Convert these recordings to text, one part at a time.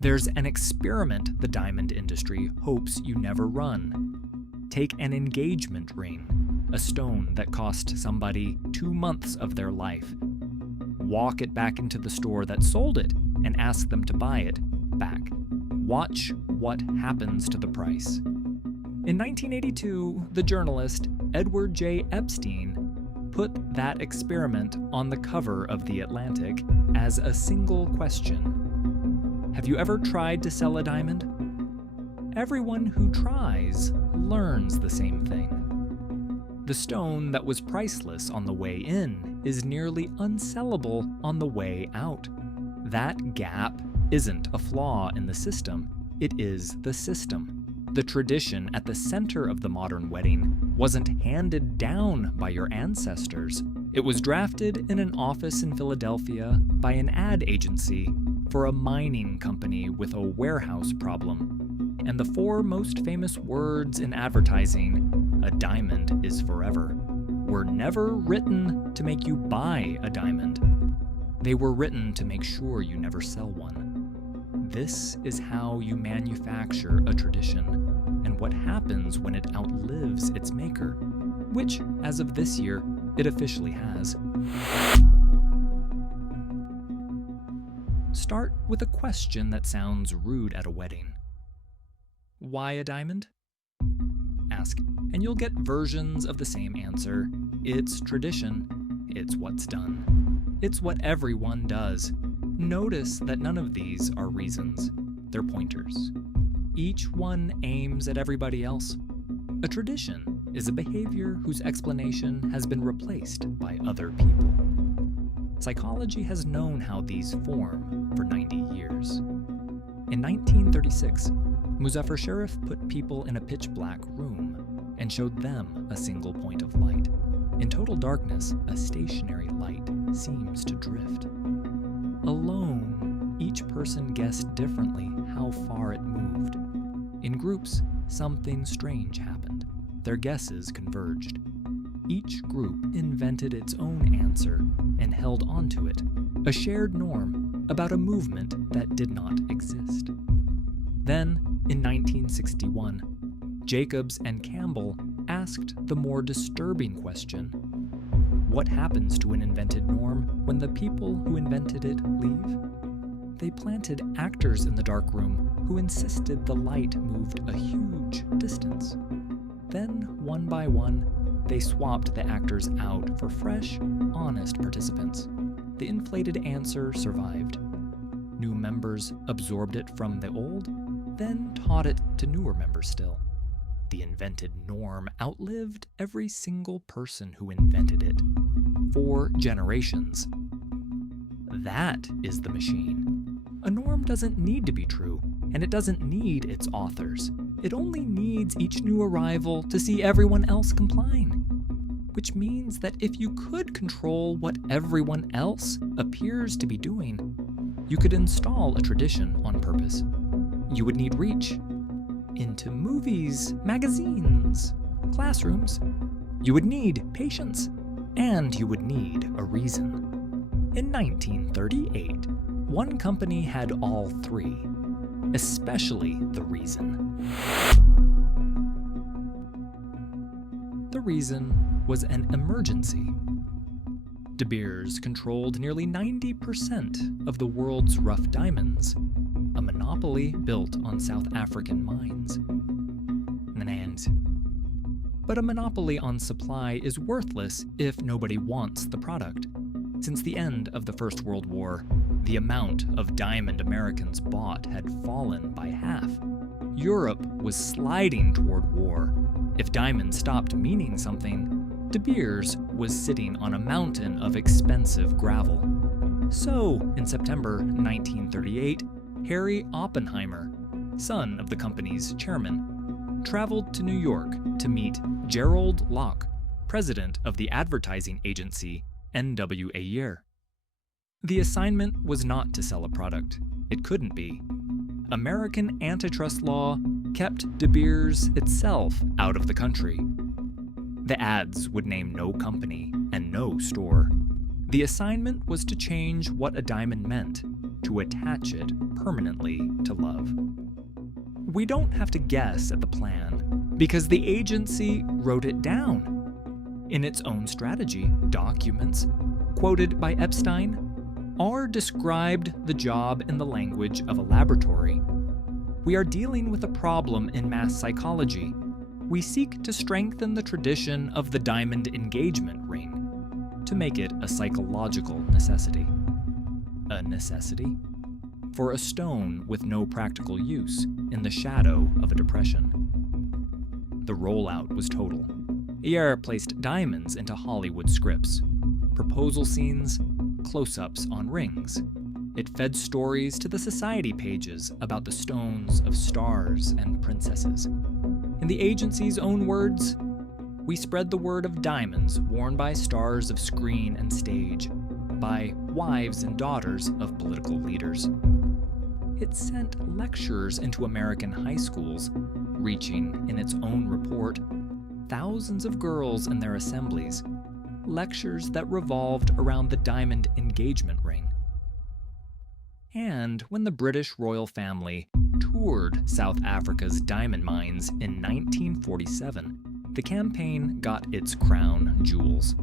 There's an experiment the diamond industry hopes you never run. Take an engagement ring, a stone that cost somebody 2 months of their life. Walk it back into the store that sold it and ask them to buy it back. Watch what happens to the price. In 1982, the journalist Edward Jay Epstein put that experiment on the cover of The Atlantic as a single question. Have you ever tried to sell a diamond? Everyone who tries learns the same thing. The stone that was priceless on the way in is nearly unsellable on the way out. That gap isn't a flaw in the system, it is the system. The tradition at the center of the modern wedding wasn't handed down by your ancestors. It was drafted in an office in Philadelphia by an ad agency for a mining company with a warehouse problem. And the 4 most famous words in advertising, "A diamond is forever," were never written to make you buy a diamond. They were written to make sure you never sell one. This is how you manufacture a tradition, and what happens when it outlives its maker, which, as of this year, it officially has. Start with a question that sounds rude at a wedding. Why a diamond? Ask, and you'll get versions of the same answer. It's tradition. It's what's done. It's what everyone does. Notice that none of these are reasons. They're pointers. Each one aims at everybody else. A tradition is a behavior whose explanation has been replaced by other people. Psychology has known how these form for 90 years. In 1936, Muzaffar Sharif put people in a pitch-black room and showed them a single point of light. In total darkness, a stationary light seems to drift. Alone, each person guessed differently how far it moved. In groups, something strange happened. Their guesses converged. Each group invented its own answer and held onto it, a shared norm about a movement that did not exist. Then, in 1961, Jacobs and Campbell asked the more disturbing question: what happens to an invented norm when the people who invented it leave? They planted actors in the dark room who insisted the light moved a huge distance. Then, one by one, they swapped the actors out for fresh, honest participants. The inflated answer survived. New members absorbed it from the old, then taught it to newer members still. The invented norm outlived every single person who invented it. 4 generations. That is the machine. A norm doesn't need to be true, and it doesn't need its authors. It only needs each new arrival to see everyone else complying. Which means that if you could control what everyone else appears to be doing, you could install a tradition on purpose. You would need reach into movies, magazines, classrooms. You would need patience, and you would need a reason. In 1938, one company had all 3, especially the reason. The reason was an emergency. De Beers controlled nearly 90% of the world's rough diamonds, a monopoly built on South African mines. But a monopoly on supply is worthless if nobody wants the product. Since the end of the First World War, the amount of diamond Americans bought had fallen by half. Europe was sliding toward war. If diamonds stopped meaning something, De Beers was sitting on a mountain of expensive gravel. So, in September 1938, Harry Oppenheimer, son of the company's chairman, traveled to New York to meet Gerald Locke, president of the advertising agency N.W. Ayer. The assignment was not to sell a product. It couldn't be. American antitrust law kept De Beers itself out of the country. The ads would name no company and no store. The assignment was to change what a diamond meant. to attach it permanently to love. We don't have to guess at the plan, because the agency wrote it down. In its own strategy, documents, quoted by Epstein, Ayer described the job in the language of a laboratory. We are dealing with a problem in mass psychology. We seek to strengthen the tradition of the diamond engagement ring, to make it a psychological necessity. A necessity? For a stone with no practical use in the shadow of a depression. The rollout was total. Ayer placed diamonds into Hollywood scripts, proposal scenes, close-ups on rings. It fed stories to the society pages about the stones of stars and princesses. In the agency's own words, we spread the word of diamonds worn by stars of screen and stage, by wives and daughters of political leaders. It sent lectures into American high schools, reaching, in its own report, thousands of girls in their assemblies, lectures that revolved around the diamond engagement ring. And when the British royal family toured South Africa's diamond mines in 1947, the campaign got its crown jewels.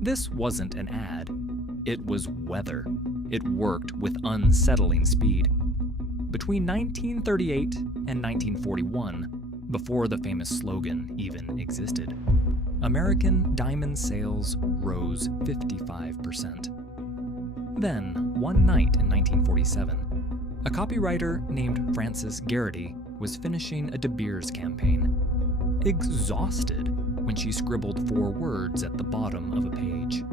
This wasn't an ad. It was weather. It worked with unsettling speed. Between 1938 and 1941, before the famous slogan even existed, American diamond sales rose 55%. Then, one night in 1947, a copywriter named Frances Garrity was finishing a De Beers campaign, exhausted when she scribbled 4 words at the bottom of a page.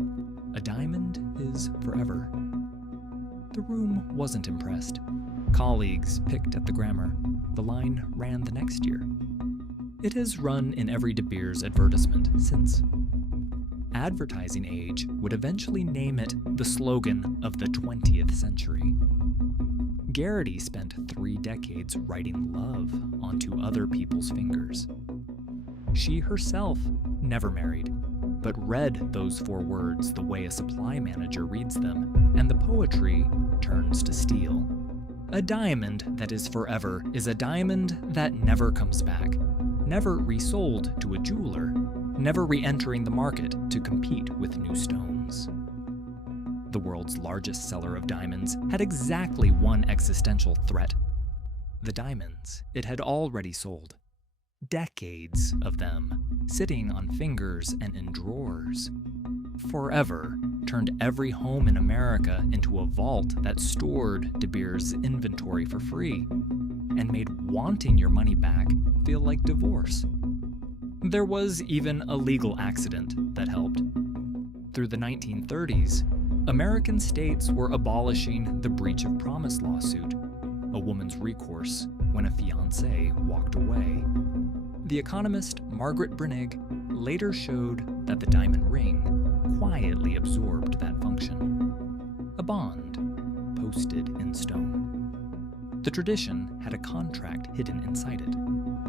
"A diamond is forever." The room wasn't impressed. Colleagues picked at the grammar. The line ran the next year. It has run in every De Beers advertisement since. Advertising Age would eventually name it the slogan of the 20th century. Garrity spent 3 decades writing love onto other people's fingers. She herself never married, but read those 4 words the way a supply manager reads them, and the poetry turns to steel. A diamond that is forever is a diamond that never comes back, never resold to a jeweler, never re-entering the market to compete with new stones. The world's largest seller of diamonds had exactly one existential threat: the diamonds it had already sold. Decades of them, sitting on fingers and in drawers. Forever turned every home in America into a vault that stored De Beers' inventory for free, and made wanting your money back feel like divorce. There was even a legal accident that helped. Through the 1930s, American states were abolishing the breach of promise lawsuit, a woman's recourse when a fiancé walked away. The economist Margaret Brennig later showed that the diamond ring quietly absorbed that function. A bond posted in stone. The tradition had a contract hidden inside it.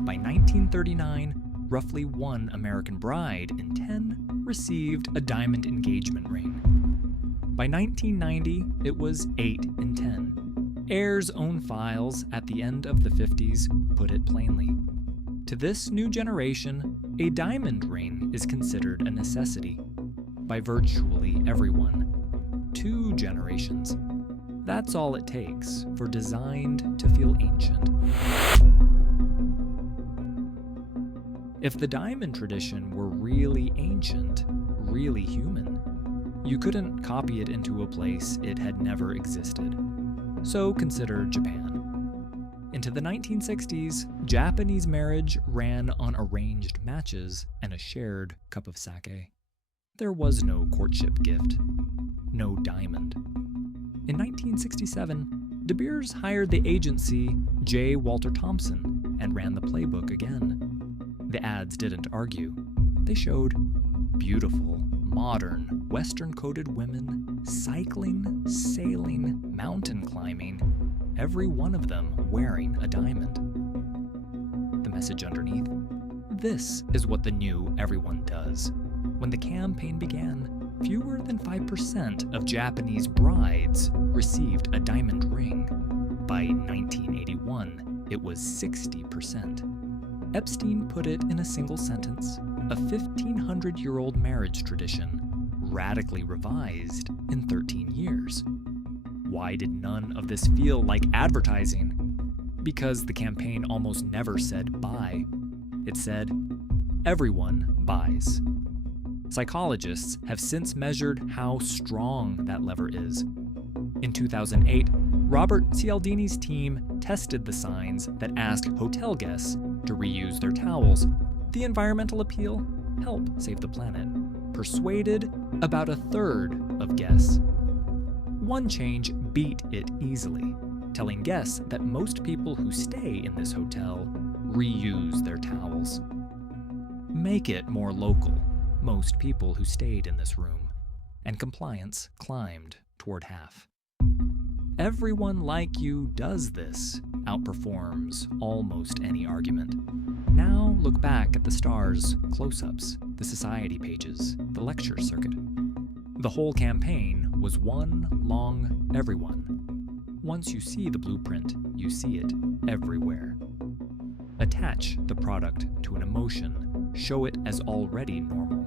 By 1939, roughly 1 American bride in 10 received a diamond engagement ring. By 1990, it was 8 in 10. Ayer's own files at the end of the 50s put it plainly. To this new generation, a diamond ring is considered a necessity by virtually everyone. 2 generations. That's all it takes for designed to feel ancient. If the diamond tradition were really ancient, really human, you couldn't copy it into a place it had never existed. So consider Japan. Into the 1960s, Japanese marriage ran on arranged matches and a shared cup of sake. There was no courtship gift, no diamond. In 1967, De Beers hired the agency J. Walter Thompson and ran the playbook again. The ads didn't argue. They showed beautiful, modern, Western-coated women cycling, sailing, mountain climbing, every one of them wearing a diamond. The message underneath: this is what the new everyone does. When the campaign began, fewer than 5% of Japanese brides received a diamond ring. By 1981, it was 60%. Epstein put it in a single sentence: a 1,500-year-old marriage tradition, radically revised in 13 years. Why did none of this feel like advertising? Because the campaign almost never said buy. It said, everyone buys. Psychologists have since measured how strong that lever is. In 2008, Robert Cialdini's team tested the signs that asked hotel guests to reuse their towels. The environmental appeal? Help save the planet. Persuaded about a third of guests. One change beat it easily, telling guests that most people who stay in this hotel reuse their towels. Make it more local. Most people who stayed in this room, and compliance climbed toward half. Everyone like you does this outperforms almost any argument. Now look back at the stars' close-ups, the society pages, the lecture circuit. The whole campaign was one long everyone. Once you see the blueprint, you see it everywhere. Attach the product to an emotion, show it as already normal.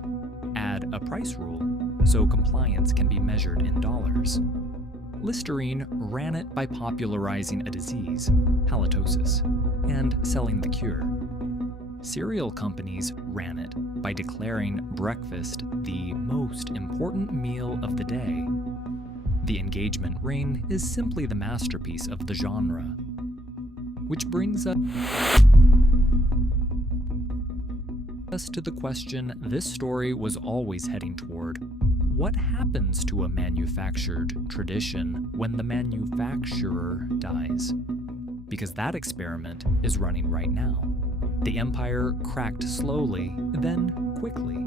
Add a price rule so compliance can be measured in dollars. Listerine ran it by popularizing a disease, halitosis, and selling the cure. Cereal companies ran it by declaring breakfast the most important meal of the day. The engagement ring is simply the masterpiece of the genre. Which brings us to the question this story was always heading toward. What happens to a manufactured tradition when the manufacturer dies? Because that experiment is running right now. The empire cracked slowly, then quickly.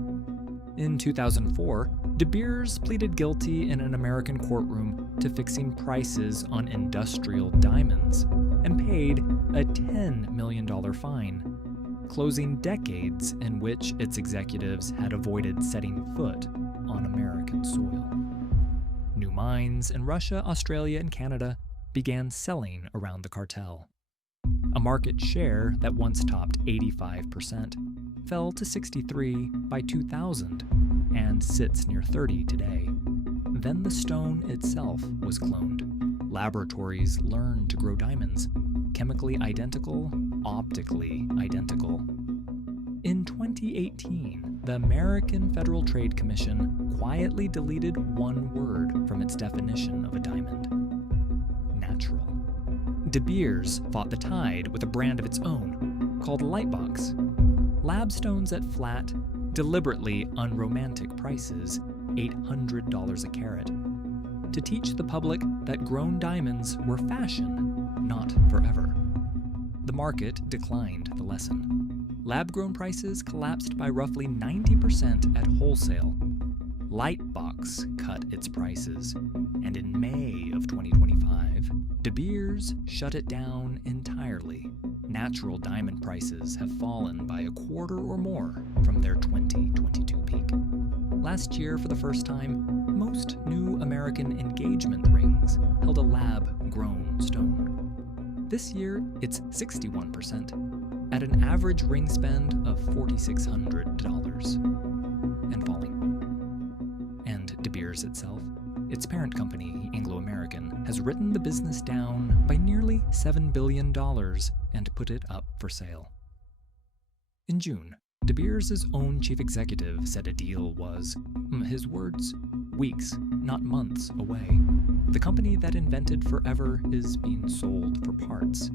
In 2004, De Beers pleaded guilty in an American courtroom to fixing prices on industrial diamonds and paid a $10 million fine, closing decades in which its executives had avoided setting foot on American soil. New mines in Russia, Australia, and Canada began selling around the cartel. A market share that once topped 85% fell to 63 by 2000 and sits near 30 today. Then the stone itself was cloned. Laboratories learned to grow diamonds, chemically identical, optically identical. In 2018, the American Federal Trade Commission quietly deleted one word from its definition of a diamond: natural. De Beers fought the tide with a brand of its own, called Lightbox. Lab stones at flat, deliberately unromantic prices, $800 a carat, to teach the public that grown diamonds were fashion, not forever. The market declined the lesson. Lab-grown prices collapsed by roughly 90% at wholesale. Lightbox cut its prices, and in May of 2025, De Beers shut it down entirely. Natural diamond prices have fallen by a quarter or more from their 2022 peak. Last year, for the first time, most new American engagement rings held a lab-grown stone. This year, it's 61%, at an average ring spend of $4,600 and falling. And De Beers itself, its parent company, Anglo-American, has written the business down by nearly $7 billion and put it up for sale. In June, De Beers' own chief executive said a deal was, his words, weeks, not months away. The company that invented forever is being sold for parts.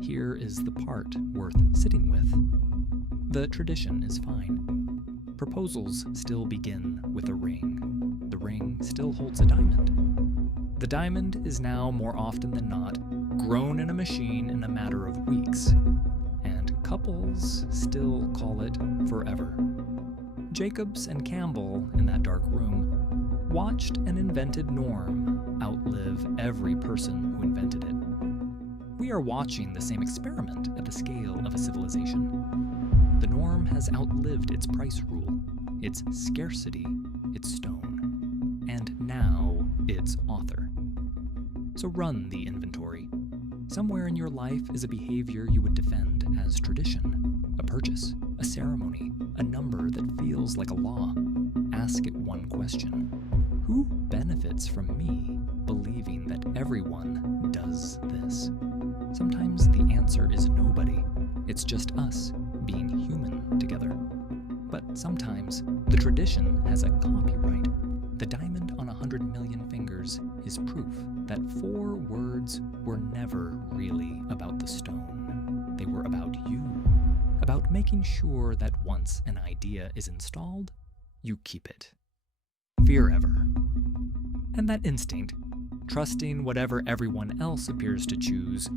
Here is the part worth sitting with. The tradition is fine. Proposals still begin with a ring. The ring still holds a diamond. The diamond is now, more often than not, grown in a machine in a matter of weeks. And couples still call it forever. Jacobs and Campbell, in that dark room, watched an invented norm outlive every person who invented it. We are watching the same experiment at the scale of a civilization. The norm has outlived its price rule, its scarcity, its stone. So run the inventory. Somewhere in your life is a behavior you would defend as tradition, a purchase, a ceremony, a number that feels like a law. Ask it one question. Who benefits from me believing that everyone does this? Sometimes the answer is nobody. It's just us being human together. But sometimes the tradition has a copyright. The diamond on 100 million fingers is proof that 4 words were never really about the stone. They were about you, about making sure that once an idea is installed, you keep it. Forever. And that instinct, trusting whatever everyone else appears to choose,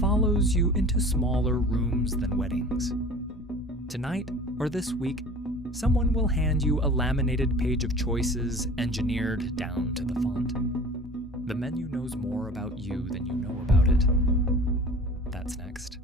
follows you into smaller rooms than weddings. Tonight, or this week, someone will hand you a laminated page of choices engineered down to the font. The menu knows more about you than you know about it. That's next.